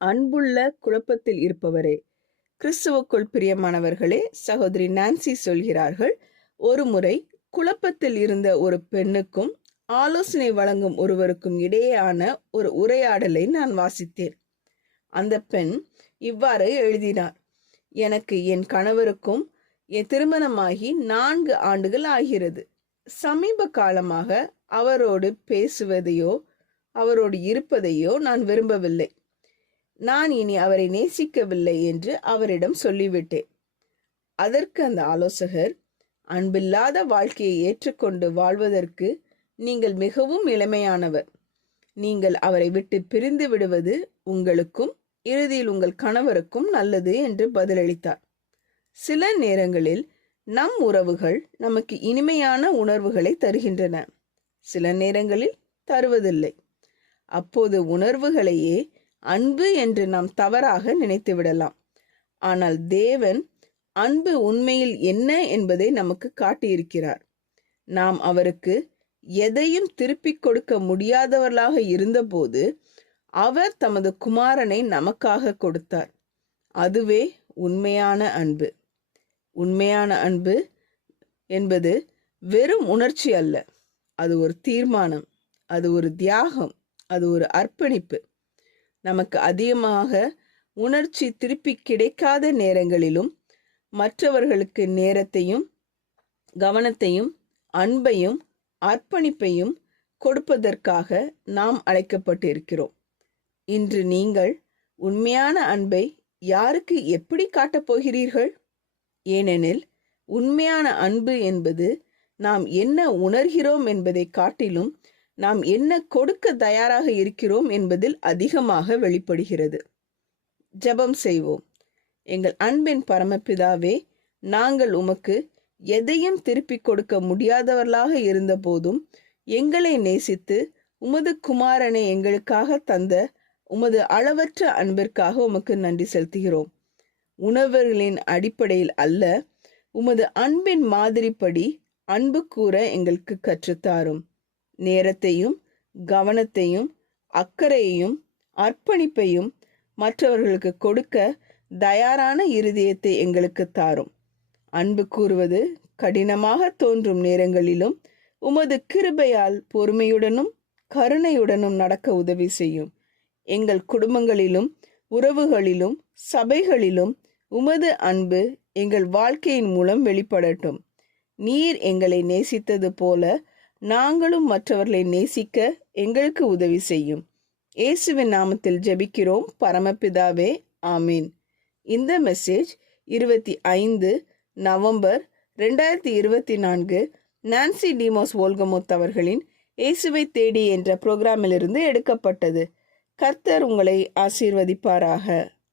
அன்புள்ள குழப்பத்தில் இருப்பவரே. கிறிஸ்துவுக்குள் பிரியமானவர்களே, சகோதரி நான்சி சொல்கிறார்கள், ஒருமுறை குழப்பத்தில் இருந்த ஒரு பெண்ணுக்கும் ஆலோசனை வழங்கும் ஒருவருக்கும் இடையேயான ஒரு உரையாடலை நான் வாசித்தேன். அந்த பெண் இவ்வாறு எழுதினார்: எனக்கு என் கணவருக்கும் என் திருமணமாகி 4 ஆண்டுகள் ஆகிறது. சமீப காலமாக அவரோடு பேசுவதையோ அவரோடு இருப்பதையோ நான் விரும்பவில்லை. நான் இனி அவரை நேசிக்கவில்லை என்று அவரிடம் சொல்லிவிட்டேன். அதற்கு அந்த ஆலோசகர், அன்பில்லாத வாழ்க்கையை ஏற்றுக்கொண்டு வாழ்வதற்கு நீங்கள் மிகவும் இளமையானவர். நீங்கள் அவரை விட்டு பிரிந்து விடுவது உங்களுக்கும் இறுதியில் உங்கள் கணவருக்கும் நல்லது என்று பதிலளித்தார். சில நேரங்களில் நம் உறவுகள் நமக்கு இனிமையான உணர்வுகளை தருகின்றன, சில நேரங்களில் தருவதில்லை. அப்போது உணர்வுகளையே அன்பு என்று நாம் தவறாக நினைத்து விடலாம். ஆனால் தேவன் அன்பு உண்மையில் என்ன என்பதை நமக்கு காட்டியிருக்கிறார். நாம் அவருக்கு எதையும் திருப்பிக் கொடுக்க முடியாதவர்களாக இருந்தபோது அவர் தமது குமாரனை நமக்காக கொடுத்தார். அதுவே உண்மையான அன்பு. உண்மையான அன்பு என்பது வெறும் உணர்ச்சி அல்ல, அது ஒரு தீர்மானம், அது ஒரு தியாகம், அது ஒரு அர்ப்பணிப்பு. நமக்கு அதிகமாக உணர்ச்சி திருப்பி கிடைக்காத நேரங்களிலும் மற்றவர்களுக்கு நேரத்தையும் கவனத்தையும் அன்பையும் அர்ப்பணிப்பையும் கொடுப்பதற்காக நாம் அழைக்கப்பட்டிருக்கிறோம். இன்று நீங்கள் உண்மையான அன்பை யாருக்கு எப்படி காட்டப் போகிறீர்கள்? ஏனெனில் உண்மையான அன்பு என்பது நாம் என்ன உணர்கிறோம் என்பதை காட்டிலும் நாம் என்ன கொடுக்க தயாராக இருக்கிறோம் என்பதில் அதிகமாக வெளிப்படுகிறது. ஜெபம் செய்வோம். எங்கள் அன்பின் பரமபிதாவே, நாங்கள் உமக்கு எதையும் திருப்பிக் கொடுக்க முடியாதவர்களாக இருந்த போதும் எங்களை நேசித்து உமது குமாரனை எங்களுக்காக தந்த உமது அளவற்ற அன்பிற்காக உமக்கு நன்றி செலுத்துகிறோம். உணர்வுகளின் அடிப்படையில் அல்ல, உமது அன்பின் மாதிரிப்படி அன்பு கூற எங்களுக்கு கற்றுத்தாரும். நேரத்தையும் கவனத்தையும் அக்கறையையும் அர்ப்பணிப்பையும் மற்றவர்களுக்கு கொடுக்க தயாரான இருதயத்தை எங்களுக்கு தாரும். அன்பு கூறுவது கடினமாக தோன்றும் நேரங்களிலும் உமது கிருபையால் பொறுமையுடனும் கருணையுடனும் நடக்க உதவி செய்யும். எங்கள் குடும்பங்களிலும் உறவுகளிலும் சபைகளிலும் உமது அன்பு எங்கள் வாழ்க்கையின் மூலம் வெளிப்படட்டும். நீர் எங்களை நேசித்தது போல நாங்களும் மற்றவர்களை நேசிக்க எங்களுக்கு உதவி செய்யும். இயேசுவின் நாமத்தில் ஜெபிக்கிறோம் பரமபிதாவே, ஆமீன். இந்த மெசேஜ் 25 நவம்பர் 2024 நான்சி டிமோஸ் வோல்கமுத் அவர்களின் இயேசுவை தேடி என்ற புரோகிராமிலிருந்து எடுக்கப்பட்டது. கர்த்தர் உங்களை ஆசீர்வதிப்பாராக.